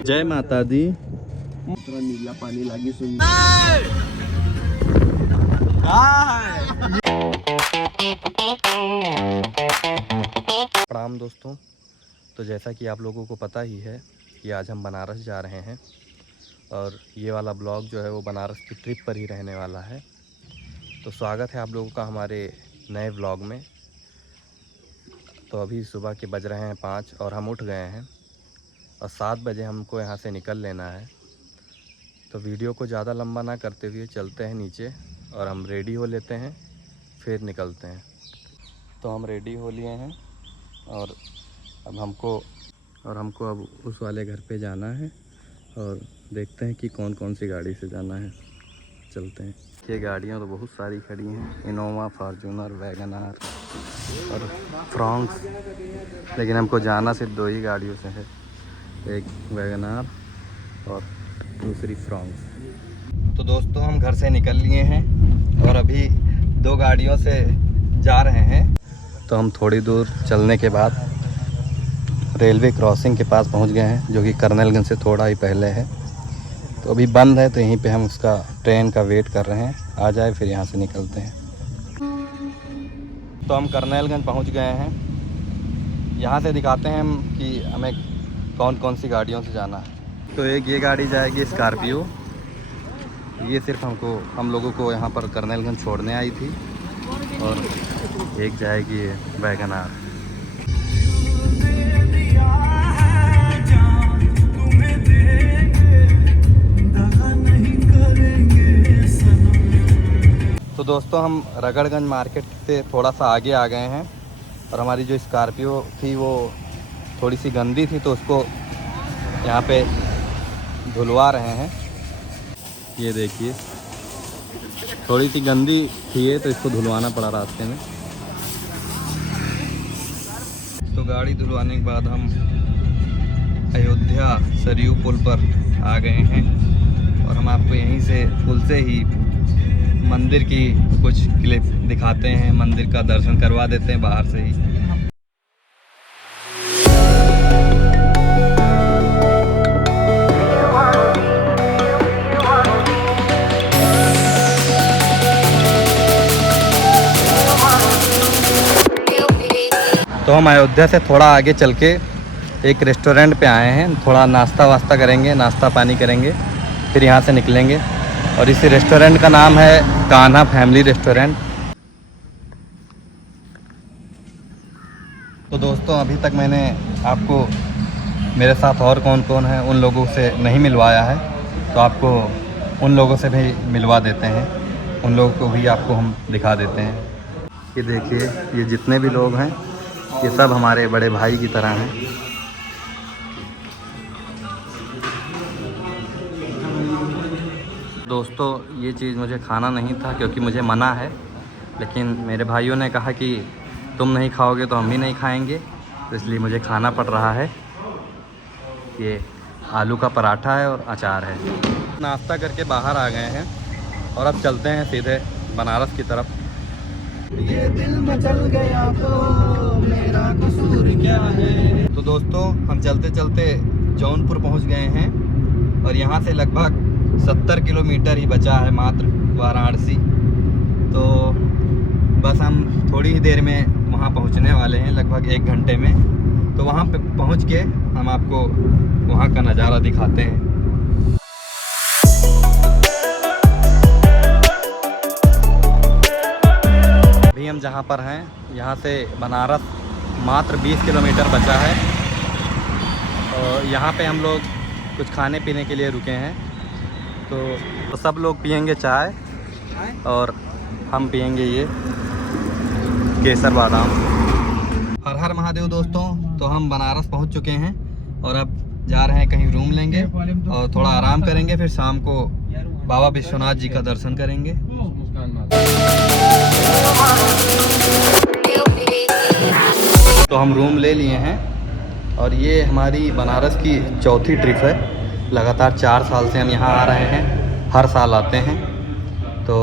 जय माता दी। नीला पानी लागी सुन। प्रणाम दोस्तों। तो जैसा कि आप लोगों को पता ही है कि आज हम बनारस जा रहे हैं और ये वाला ब्लॉग जो है वो बनारस की ट्रिप पर ही रहने वाला है। तो स्वागत है आप लोगों का हमारे नए ब्लॉग में। तो अभी सुबह के बज रहे हैं 5 और हम उठ गए हैं और 7 बजे हमको यहाँ से निकल लेना है। तो वीडियो को ज़्यादा लंबा ना करते हुए चलते हैं नीचे और हम रेडी हो लेते हैं, फिर निकलते हैं। तो हम रेडी हो लिए हैं और अब हमको अब उस वाले घर पे जाना है और देखते हैं कि कौन कौन सी गाड़ी से जाना है। चलते हैं। ये गाड़ियाँ तो बहुत सारी खड़ी हैं, इनोवा, फॉर्च्यूनर, वैगन आर और फ्रॉन्क्स, लेकिन हमको जाना सिर्फ 2 ही गाड़ियों से है, एक वैगन आर और दूसरी फ्रॉन्क्स। तो दोस्तों हम घर से निकल लिए हैं और अभी 2 गाड़ियों से जा रहे हैं। तो हम थोड़ी दूर चलने के बाद रेलवे क्रॉसिंग के पास पहुंच गए हैं, जो कि कर्नलगंज से थोड़ा ही पहले है। तो अभी बंद है, तो यहीं पे हम उसका ट्रेन का वेट कर रहे हैं, आ जाए फिर यहाँ से निकलते हैं। तो हम कर्नलगंज पहुंच गए हैं। यहाँ से दिखाते हैं हम कि हमें कौन कौन सी गाड़ियों से जाना है। तो एक ये गाड़ी जाएगी स्कॉर्पियो, ये सिर्फ हम लोगों को यहाँ पर कर्नलगंज छोड़ने आई थी, और एक जाएगी वैगन आर। तो दोस्तों हम रगड़गंज मार्केट से थोड़ा सा आगे आ गए हैं और हमारी जो स्कॉर्पियो थी वो थोड़ी सी गंदी थी, तो उसको यहाँ पे धुलवा रहे हैं। ये देखिए थोड़ी सी गंदी थी तो इसको धुलवाना पड़ा रास्ते में। तो गाड़ी धुलवाने के बाद हम अयोध्या सरयू पुल पर आ गए हैं और हम आपको यहीं से पुल से ही मंदिर की कुछ क्लिप दिखाते हैं, मंदिर का दर्शन करवा देते हैं बाहर से ही। तो हम अयोध्या से थोड़ा आगे चल के एक रेस्टोरेंट पे आए हैं, थोड़ा नाश्ता वास्ता करेंगे, नाश्ता पानी करेंगे, फिर यहाँ से निकलेंगे। और इस रेस्टोरेंट का नाम है कान्हा फैमिली रेस्टोरेंट। तो दोस्तों अभी तक मैंने आपको मेरे साथ और कौन कौन है उन लोगों से नहीं मिलवाया है, तो आपको उन लोगों से भी मिलवा देते हैं, उन लोगों को भी आपको हम दिखा देते हैं। ये देखिए, ये जितने भी लोग हैं ये सब हमारे बड़े भाई की तरह हैं। दोस्तों ये चीज़ मुझे खाना नहीं था क्योंकि मुझे मना है, लेकिन मेरे भाइयों ने कहा कि तुम नहीं खाओगे तो हम भी नहीं खाएंगे, तो इसलिए मुझे खाना पड़ रहा है। ये आलू का पराठा है और अचार है। नाश्ता करके बाहर आ गए हैं और अब चलते हैं सीधे बनारस की तरफ। ये दिल मचल गया तो मेरा कसूर क्या है। तो दोस्तों हम चलते चलते जौनपुर पहुंच गए हैं और यहाँ से लगभग 70 किलोमीटर ही बचा है मात्र वाराणसी। तो बस हम थोड़ी ही देर में वहाँ पहुँचने वाले हैं, लगभग 1 घंटे में। तो वहाँ पे पहुँच के हम आपको वहाँ का नज़ारा दिखाते हैं। अभी हम जहाँ पर हैं यहाँ से बनारस मात्र 20 किलोमीटर बचा है और यहाँ पे हम लोग कुछ खाने पीने के लिए रुके हैं। तो सब लोग पियेंगे चाय और हम पियेंगे ये केसर बादाम। हर हर महादेव दोस्तों। तो हम बनारस पहुंच चुके हैं और अब जा रहे हैं कहीं रूम लेंगे और थोड़ा आराम करेंगे, फिर शाम को बाबा विश्वनाथ जी का दर्शन करेंगे। तो हम रूम ले लिए हैं और ये हमारी बनारस की चौथी ट्रिप है। लगातार 4 साल से हम यहाँ आ रहे हैं, हर साल आते हैं। तो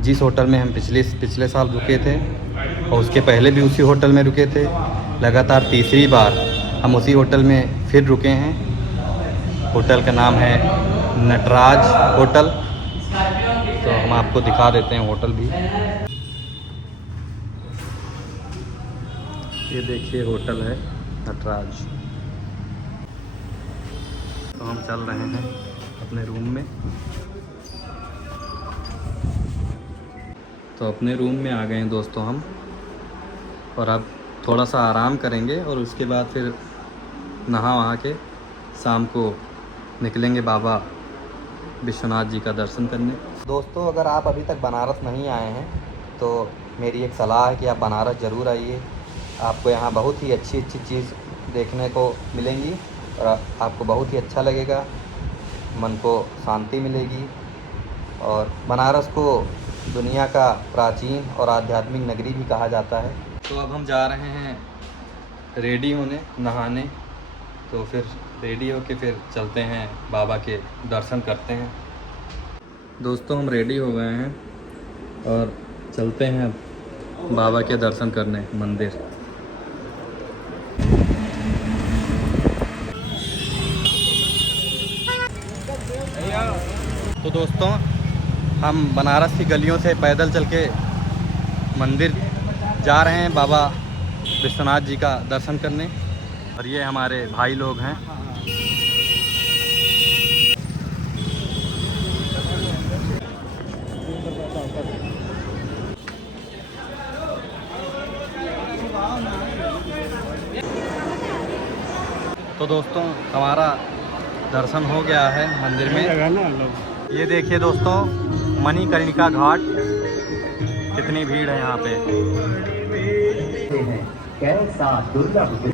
जिस होटल में हम पिछले साल रुके थे और उसके पहले भी उसी होटल में रुके थे, लगातार तीसरी बार हम उसी होटल में फिर रुके हैं। होटल का नाम है नटराज होटल। तो हम आपको दिखा देते हैं होटल भी। ये देखिए होटल है नटराज। तो हम चल रहे हैं अपने रूम में। तो अपने रूम में आ गए हैं दोस्तों हम, और अब थोड़ा सा आराम करेंगे और उसके बाद फिर नहा वहा के शाम को निकलेंगे बाबा विश्वनाथ जी का दर्शन करने। दोस्तों अगर आप अभी तक बनारस नहीं आए हैं तो मेरी एक सलाह है कि आप बनारस ज़रूर आइए। आपको यहाँ बहुत ही अच्छी अच्छी चीज़ देखने को मिलेंगी और आपको बहुत ही अच्छा लगेगा, मन को शांति मिलेगी। और बनारस को दुनिया का प्राचीन और आध्यात्मिक नगरी भी कहा जाता है। तो अब हम जा रहे हैं रेडी होने, नहाने। तो फिर रेडी होके फिर चलते हैं बाबा के दर्शन करते हैं। दोस्तों हम रेडी हो गए हैं और चलते हैं बाबा के दर्शन करने मंदिर। तो दोस्तों हम बनारस की गलियों से पैदल चल के मंदिर जा रहे हैं बाबा विश्वनाथ जी का दर्शन करने। और ये हमारे भाई लोग हैं। तो दोस्तों हमारा दर्शन हो गया है मंदिर में। ये देखिए दोस्तों मणिकर्णिका घाट, कितनी भीड़ है यहाँ पे।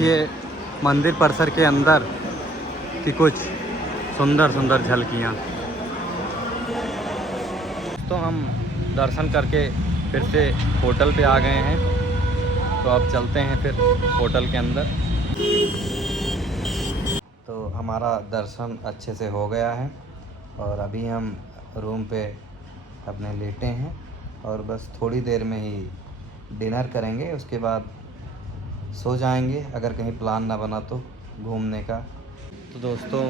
ये मंदिर परिसर के अंदर की कुछ सुंदर सुंदर झलकियाँ। तो हम दर्शन करके फिर से होटल पे आ गए हैं। तो अब चलते हैं फिर होटल के अंदर। तो हमारा दर्शन अच्छे से हो गया है और अभी हम रूम पे अपने लेटे हैं और बस थोड़ी देर में ही डिनर करेंगे। उसके बाद सो जाएंगे अगर कहीं प्लान ना बना तो घूमने का। तो दोस्तों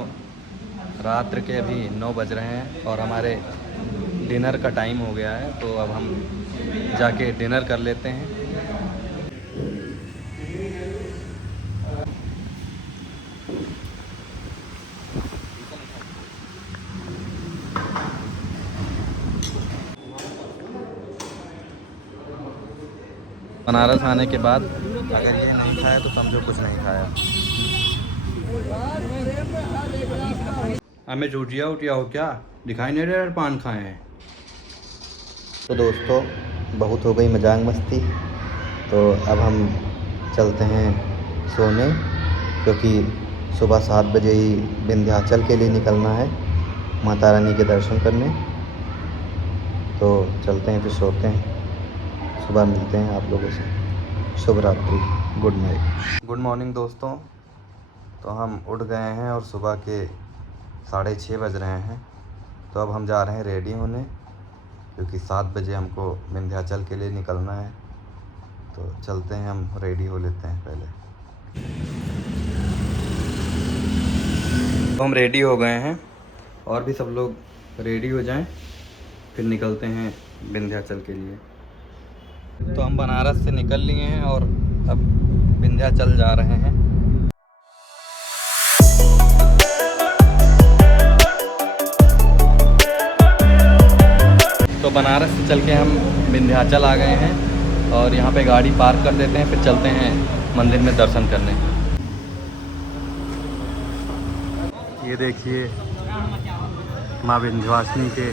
रात्र के अभी 9 बज रहे हैं और हमारे डिनर का टाइम हो गया है। तो अब हम जाके डिनर कर लेते हैं। बनारस आने के बाद अगर ये नहीं खाया तो समझो कुछ नहीं खाया। हमें चूटिया उटिया हो क्या, दिखाई नहीं दे रहा पान खाए हैं। तो दोस्तों बहुत हो गई मजाक मस्ती। तो अब हम चलते हैं सोने, क्योंकि सुबह 7 बजे ही विंध्याचल के लिए निकलना है माता रानी के दर्शन करने। तो चलते हैं फिर सोते हैं, सुबह मिलते हैं आप लोगों से। शुभ रात्रि, गुड नाइट। गुड मॉर्निंग दोस्तों। तो हम उठ गए हैं और सुबह के 6:30 बज रहे हैं। तो अब हम जा रहे हैं रेडी होने, क्योंकि 7 बजे हमको विंध्याचल के लिए निकलना है। तो चलते हैं, हम रेडी हो लेते हैं पहले। तो हम रेडी हो गए हैं और भी सब लोग रेडी हो जाएं, फिर निकलते हैं विंध्याचल के लिए। तो हम बनारस से निकल लिए हैं और अब विंध्याचल जा रहे हैं। तो बनारस से चल के हम विंध्याचल आ गए हैं और यहाँ पे गाड़ी पार्क कर देते हैं, फिर चलते हैं मंदिर में दर्शन करने। ये देखिए माँ विंध्यवासिनी के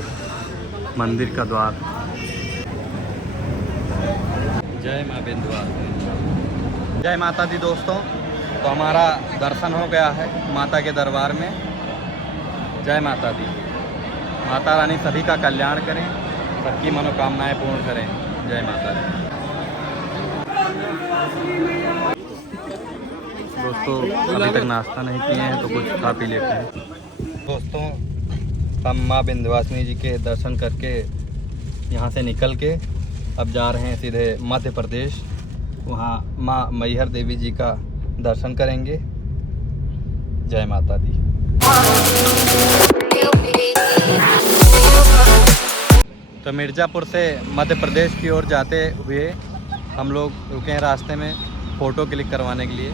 मंदिर का द्वार। जय माँ विंध्यवासिनी, जय माता दी। दोस्तों तो हमारा दर्शन हो गया है माता के दरबार में। जय माता दी। माता रानी सभी का कल्याण करें, सबकी मनोकामनाएं पूर्ण करें। जय माता दी। दोस्तों अभी तक नाश्ता नहीं किए हैं तो कुछ खा पी लेते हैं। दोस्तों हम माँ विंध्यवासिनी जी के दर्शन करके यहाँ से निकल के अब जा रहे हैं सीधे मध्य प्रदेश। वहाँ माँ मैहर देवी जी का दर्शन करेंगे। जय माता दी। तो मिर्ज़ापुर से मध्य प्रदेश की ओर जाते हुए हम लोग रुके हैं रास्ते में फ़ोटो क्लिक करवाने के लिए।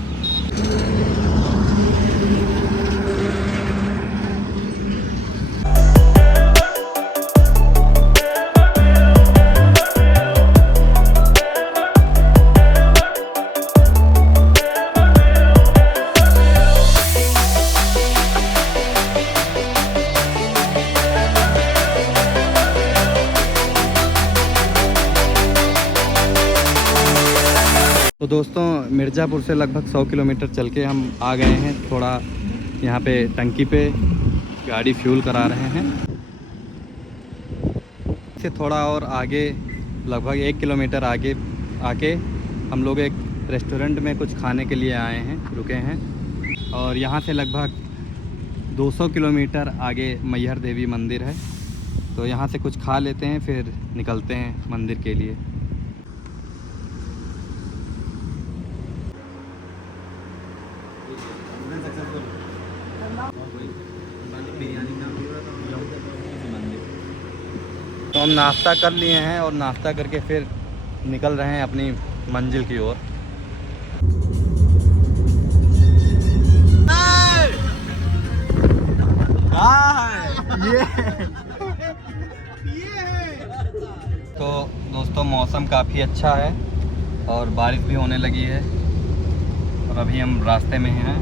तो दोस्तों मिर्ज़ापुर से लगभग 100 किलोमीटर चल के हम आ गए हैं। थोड़ा यहाँ पे टंकी पे गाड़ी फ्यूल करा रहे हैं। से थोड़ा और आगे लगभग 1 किलोमीटर आगे आके हम लोग एक रेस्टोरेंट में कुछ खाने के लिए आए हैं, रुके हैं। और यहाँ से लगभग 200 किलोमीटर आगे मैहर देवी मंदिर है, तो यहाँ से कुछ खा लेते हैं फिर निकलते हैं मंदिर के लिए। तो हम नाश्ता कर लिए हैं और नाश्ता करके फिर निकल रहे हैं अपनी मंजिल की ओर। तो दोस्तों मौसम काफ़ी अच्छा है और बारिश भी होने लगी है और अभी हम रास्ते में हैं।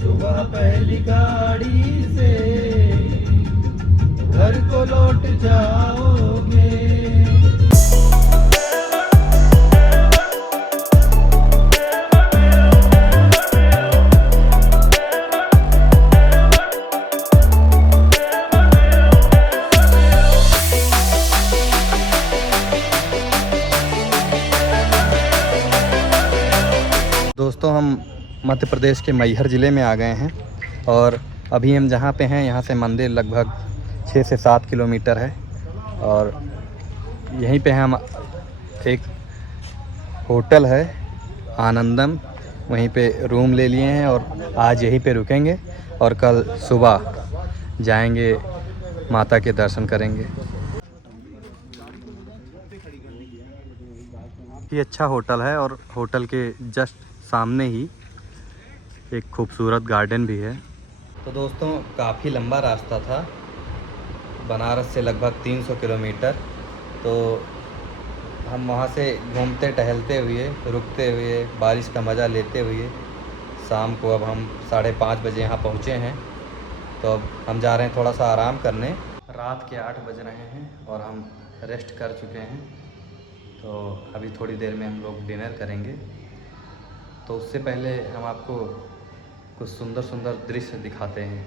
सुबह पहली गाड़ी से घर को लौट जाओगे। दोस्तों हम मध्य प्रदेश के मैहर ज़िले में आ गए हैं और अभी हम जहाँ पे हैं यहाँ से मंदिर लगभग 6 से 7 किलोमीटर है। और यहीं पे हम एक होटल है आनंदम, वहीं पे रूम ले लिए हैं और आज यहीं पे रुकेंगे और कल सुबह जाएंगे माता के दर्शन करेंगे। ये अच्छा होटल है और होटल के जस्ट सामने ही एक खूबसूरत गार्डन भी है। तो दोस्तों काफ़ी लंबा रास्ता था, बनारस से लगभग 300 किलोमीटर। तो हम वहाँ से घूमते टहलते हुए, रुकते हुए, बारिश का मज़ा लेते हुए शाम को अब हम 5:30 बजे यहाँ पहुँचे हैं। तो अब हम जा रहे हैं थोड़ा सा आराम करने। रात के 8 बज रहे हैं और हम रेस्ट कर चुके हैं। तो अभी थोड़ी देर में हम लोग डिनर करेंगे। तो उससे पहले हम आपको कुछ सुंदर सुंदर दृश्य दिखाते हैं।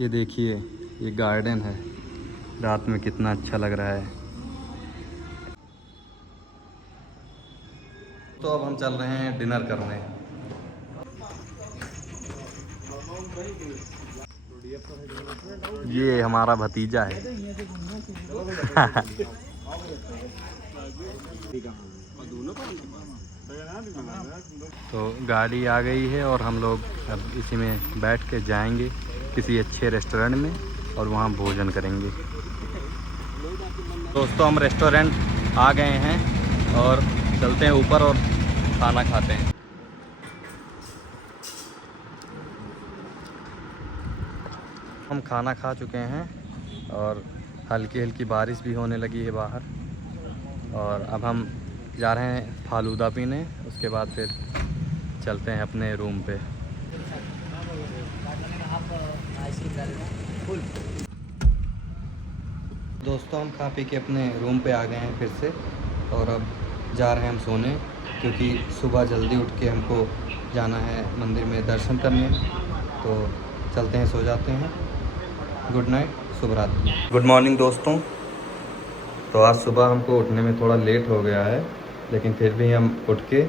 ये देखिए, ये गार्डन है, रात में कितना अच्छा लग रहा है। तो अब हम चल रहे हैं डिनर करने। ये हमारा भतीजा है। तो गाड़ी आ गई है और हम लोग अब इसी में बैठ के जाएंगे किसी अच्छे रेस्टोरेंट में और वहाँ भोजन करेंगे। दोस्तों हम रेस्टोरेंट आ गए हैं और चलते हैं ऊपर और खाना खाते हैं। हम खाना खा चुके हैं और हल्की हल्की बारिश भी होने लगी है बाहर। और अब हम जा रहे हैं फालूदा पीने, उसके बाद फिर चलते हैं अपने रूम पे। दोस्तों हम खा पी के अपने रूम पे आ गए हैं फिर से और अब जा रहे हैं हम सोने, क्योंकि सुबह जल्दी उठ के हमको जाना है मंदिर में दर्शन करने। तो चलते हैं, सो जाते हैं। गुड नाइट, शुभ रात्रि। गुड मॉर्निंग दोस्तों। तो आज सुबह हमको उठने में थोड़ा लेट हो गया है, लेकिन फिर भी हम उठ के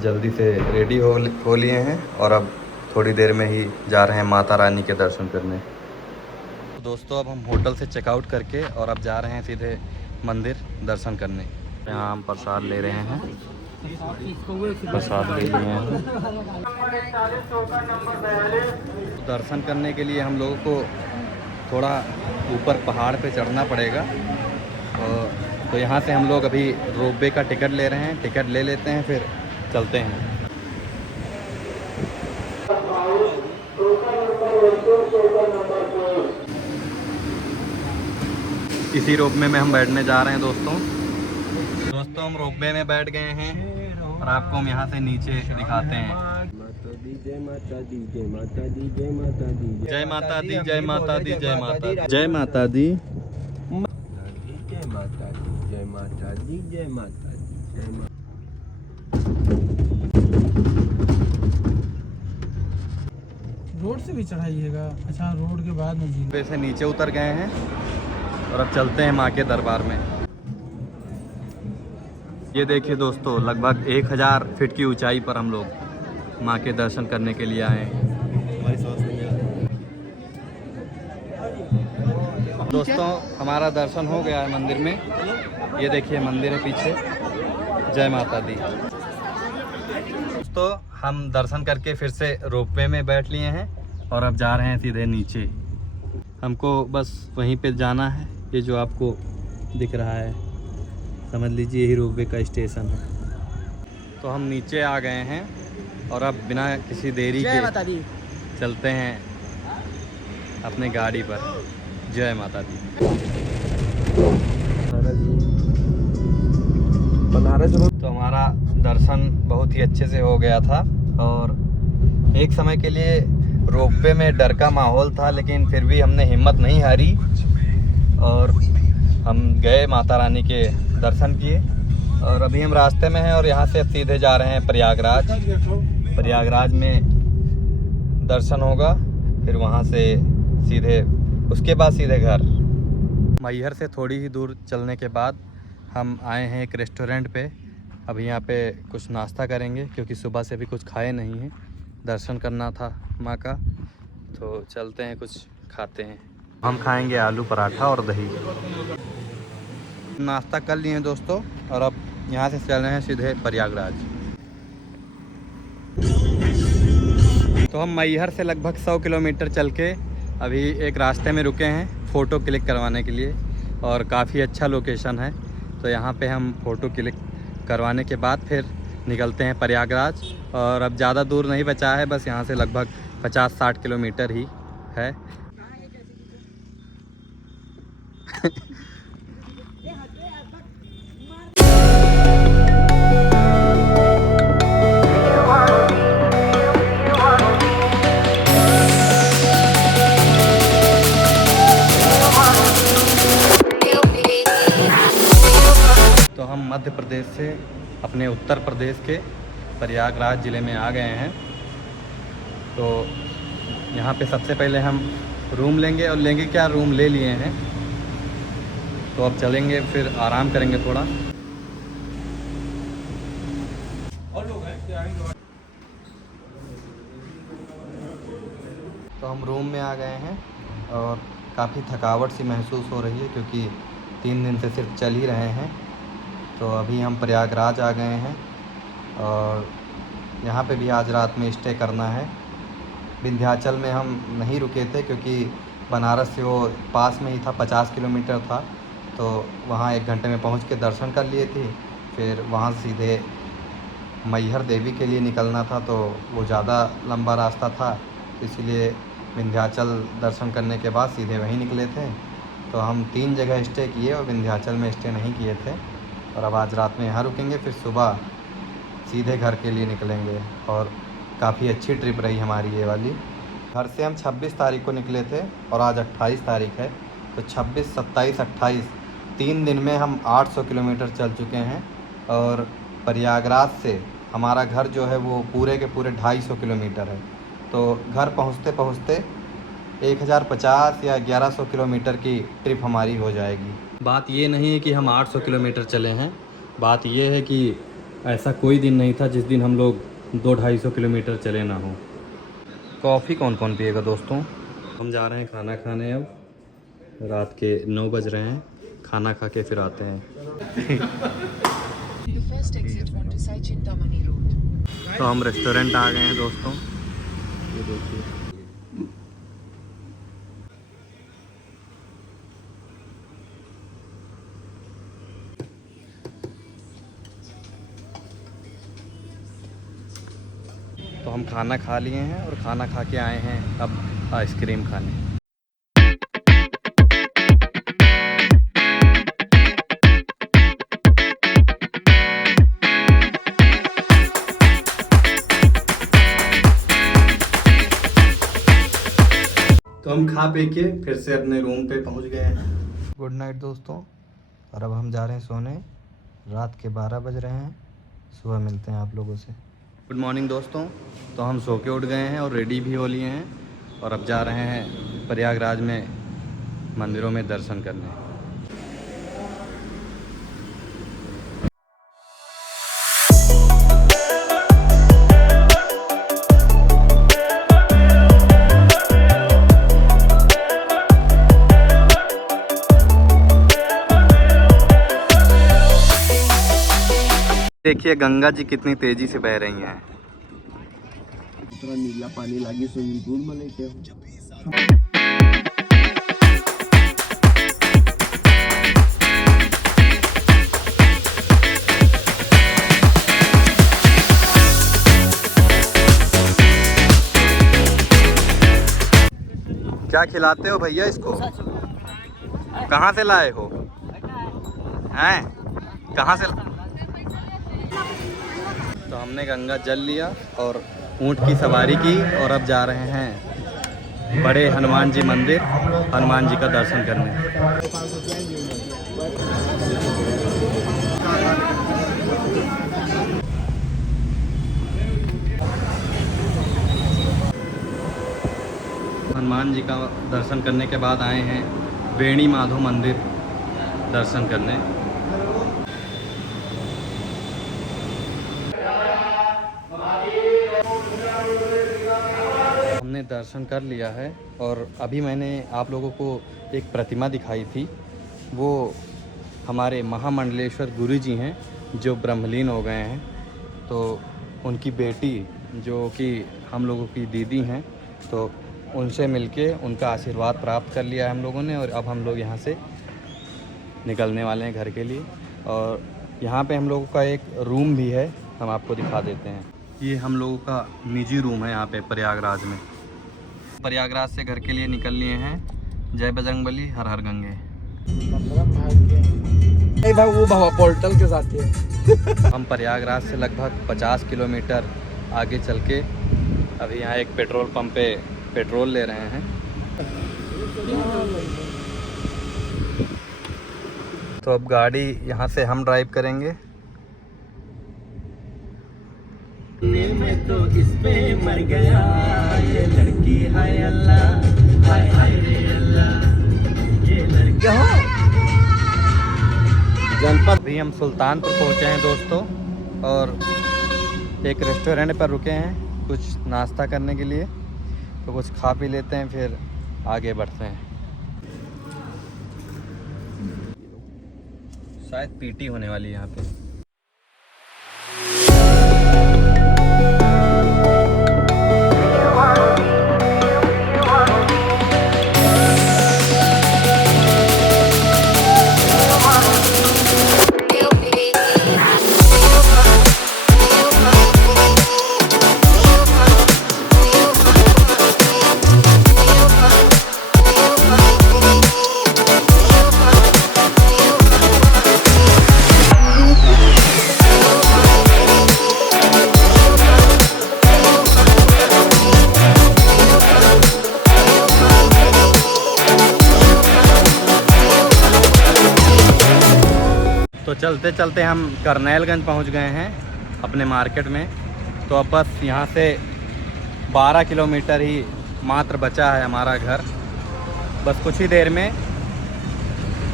जल्दी से रेडी हो लिए हैं और अब थोड़ी देर में ही जा रहे हैं माता रानी के दर्शन करने। दोस्तों अब हम होटल से चेकआउट करके और अब जा रहे हैं सीधे मंदिर दर्शन करने। यहाँ हम प्रसाद ले रहे हैं, प्रसाद ले लिए हैं। दर्शन करने के लिए हम लोगों को थोड़ा ऊपर पहाड़ पे चढ़ना पड़ेगा, तो यहाँ से हम लोग अभी रोपवे का टिकट ले रहे हैं। टिकट ले लेते हैं फिर चलते हैं। इसी रोपवे में हम बैठने जा रहे हैं दोस्तों। हम रोपवे में बैठ गए हैं और आपको हम यहाँ से नीचे दिखाते हैं। जय माता दी, जय माता दी, जय माता दी, जय माता दी, जय माता दी, जय माता दी, जय माता दी, जय माता दी, जय माता दी, जय माता दी, जय माता। रोड से भी चढ़ाइएगा? अच्छा, रोड के बाद में झील। वैसे नीचे उतर गए हैं और अब चलते हैं माँ के दरबार में। ये देखिए दोस्तों, लगभग 1000 फीट की ऊंचाई पर हम लोग माँ के दर्शन करने के लिए आए हैं। दोस्तों हमारा दर्शन हो गया है मंदिर में। ये देखिए मंदिर है पीछे। जय माता दी। दोस्तों हम दर्शन करके फिर से रोपवे में बैठ लिए हैं और अब जा रहे हैं सीधे नीचे। हमको बस वहीं पे जाना है। ये जो आपको दिख रहा है, समझ लीजिए यही रोपवे का स्टेशन है। तो हम नीचे आ गए हैं और अब बिना किसी देरी के चलते हैं अपने गाड़ी पर। जय माता दी। बनारस तो हमारा दर्शन बहुत ही अच्छे से हो गया था और एक समय के लिए रोपवे में डर का माहौल था, लेकिन फिर भी हमने हिम्मत नहीं हारी और हम गए, माता रानी के दर्शन किए। और अभी हम रास्ते में हैं और यहाँ से अब सीधे जा रहे हैं प्रयागराज। प्रयागराज में दर्शन होगा, फिर वहाँ से सीधे उसके बाद सीधे घर। मैहर से थोड़ी ही दूर चलने के बाद हम आए हैं एक रेस्टोरेंट पे। अभी यहाँ पे कुछ नाश्ता करेंगे क्योंकि सुबह से भी कुछ खाए नहीं हैं। दर्शन करना था माँ का, तो चलते हैं कुछ खाते हैं। हम खाएंगे आलू पराठा और दही। नाश्ता कर लिए हैं दोस्तों और अब यहाँ से चल रहे हैं सीधे प्रयागराज। तो हम मैहर से लगभग 100 किलोमीटर चल के अभी एक रास्ते में रुके हैं फ़ोटो क्लिक करवाने के लिए और काफ़ी अच्छा लोकेशन है। तो यहाँ पे हम फ़ोटो क्लिक करवाने के बाद फिर निकलते हैं प्रयागराज। और अब ज़्यादा दूर नहीं बचा है, बस यहाँ से लगभग 50-60 किलोमीटर ही है। तो हम मध्य प्रदेश से अपने उत्तर प्रदेश के प्रयागराज ज़िले में आ गए हैं। तो यहाँ पे सबसे पहले हम रूम लेंगे और लेंगे क्या, रूम ले लिए हैं। तो अब चलेंगे, फिर आराम करेंगे थोड़ा। तो हम रूम में आ गए हैं और काफ़ी थकावट सी महसूस हो रही है क्योंकि 3 दिन से सिर्फ चल ही रहे हैं। तो अभी हम प्रयागराज आ गए हैं और यहाँ पे भी आज रात में स्टे करना है। विंध्याचल में हम नहीं रुके थे क्योंकि बनारस से वो पास में ही था, 50 किलोमीटर था। तो वहाँ 1 घंटे में पहुँच के दर्शन कर लिए थे। फिर वहाँ सीधे मैहर देवी के लिए निकलना था, तो वो ज़्यादा लंबा रास्ता था, इसीलिए विंध्याचल दर्शन करने के बाद सीधे वहीं निकले थे। तो हम 3 जगह स्टे किए और विंध्याचल में स्टे नहीं किए थे। और अब आज रात में यहाँ रुकेंगे, फिर सुबह सीधे घर के लिए निकलेंगे। और काफ़ी अच्छी ट्रिप रही हमारी ये वाली। घर से हम 26 तारीख को निकले थे और आज 28 तारीख है। तो 26, 27, 28 3 दिन में हम 800 किलोमीटर चल चुके हैं। और प्रयागराज से हमारा घर जो है वो पूरे के पूरे 250 किलोमीटर है। तो घर पहुँचते पहुँचते 1050 या 1100 किलोमीटर की ट्रिप हमारी हो जाएगी। बात ये नहीं है कि हम 800 किलोमीटर चले हैं, बात ये है कि ऐसा कोई दिन नहीं था जिस दिन हम लोग 200-250 किलोमीटर चले ना हो। कॉफ़ी कौन कौन पिएगा दोस्तों? हम जा रहे हैं खाना खाने। अब रात के 9 बज रहे हैं खाना खा के फिर आते हैं। The first exit onto Saichintamani Road. तो हम रेस्टोरेंट आ गए हैं दोस्तों, ये देखिए। तो हम खाना खा लिए हैं और खाना खा के आए हैं अब आइसक्रीम खाने। तो हम खा पी के फिर से अपने रूम पे पहुंच गए हैं। गुड नाइट दोस्तों, और अब हम जा रहे हैं सोने। रात के 12 बज रहे हैं, सुबह मिलते हैं आप लोगों से। गुड मॉर्निंग दोस्तों, तो हम सो के उठ गए हैं और रेडी भी हो लिए हैं और अब जा रहे हैं प्रयागराज में मंदिरों में दर्शन करने। देखिए गंगा जी कितनी तेजी से बह रही हैं। इतना नीला पानी लागी स्विमिंग पूल में लेके क्या खिलाते हो भैया इसको? कहाँ से लाए हो? हैं? कहाँ से? तो हमने गंगा जल लिया और ऊँट की सवारी की और अब जा रहे हैं बड़े हनुमान जी मंदिर, हनुमान जी का दर्शन करने। हनुमान जी का दर्शन करने के बाद आए हैं वेणी माधव मंदिर दर्शन करने। हमने दर्शन कर लिया है और अभी मैंने आप लोगों को एक प्रतिमा दिखाई थी, वो हमारे महामंडलेश्वर गुरु जी हैं जो ब्रह्मलीन हो गए हैं। तो उनकी बेटी जो कि हम लोगों की दीदी हैं, तो उनसे मिलके उनका आशीर्वाद प्राप्त कर लिया है हम लोगों ने और अब हम लोग यहाँ से निकलने वाले हैं घर के लिए। और यहाँ पे हम लोगों का एक रूम भी है, हम आपको दिखा देते हैं। ये हम लोगों का निजी रूम है यहाँ पे प्रयागराज में। प्रयागराज से घर के लिए निकल लिए हैं। जय बजरंगबली, हर हर गंगे। वो बाबा पोर्टल के साथ है। हम प्रयागराज से लगभग 50 किलोमीटर आगे चल के अभी यहाँ एक पेट्रोल पंप पे पेट्रोल ले रहे हैं। तो अब गाड़ी यहाँ से हम ड्राइव करेंगे। मैं तो इस पे मर गया, ये लड़की हाय अल्लाह, हाय हाय रे अल्लाह, ये लड़की जनपद। अभी हम सुल्तानपुर पहुँचे हैं दोस्तों और एक रेस्टोरेंट पर रुके हैं कुछ नाश्ता करने के लिए। तो कुछ खा पी लेते हैं फिर आगे बढ़ते हैं। शायद पीटी होने वाली है यहाँ पे। तो चलते चलते हम करनैलगंज पहुंच गए हैं अपने मार्केट में। तो अब बस यहाँ से 12 किलोमीटर ही मात्र बचा है हमारा घर। बस कुछ ही देर में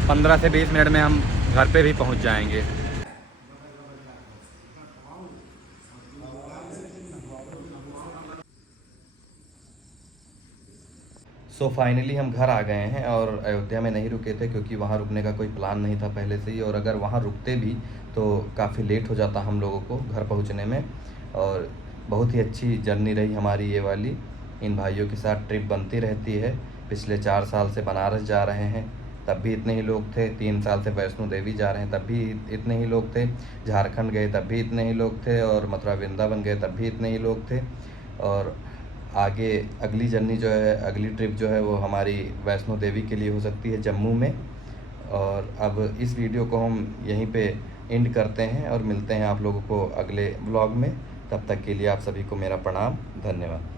15 से 20 मिनट में हम घर पे भी पहुंच जाएंगे। सो फाइनली हम घर आ गए हैं और अयोध्या में नहीं रुके थे क्योंकि वहाँ रुकने का कोई प्लान नहीं था पहले से ही, और अगर वहाँ रुकते भी तो काफ़ी लेट हो जाता हम लोगों को घर पहुँचने में। और बहुत ही अच्छी जर्नी रही हमारी ये वाली। इन भाइयों के साथ ट्रिप बनती रहती है। पिछले 4 साल से बनारस जा रहे हैं तब भी इतने ही लोग थे, 3 साल से वैष्णो देवी जा रहे हैं तब भी इतने ही लोग थे, झारखंड गए तब भी इतने ही लोग थे, और मथुरा वृंदावन गए तब भी इतने ही लोग थे। और आगे अगली जर्नी जो है, अगली ट्रिप जो है वो हमारी वैष्णो देवी के लिए हो सकती है जम्मू में। और अब इस वीडियो को हम यहीं पे एंड करते हैं और मिलते हैं आप लोगों को अगले व्लॉग में। तब तक के लिए आप सभी को मेरा प्रणाम, धन्यवाद।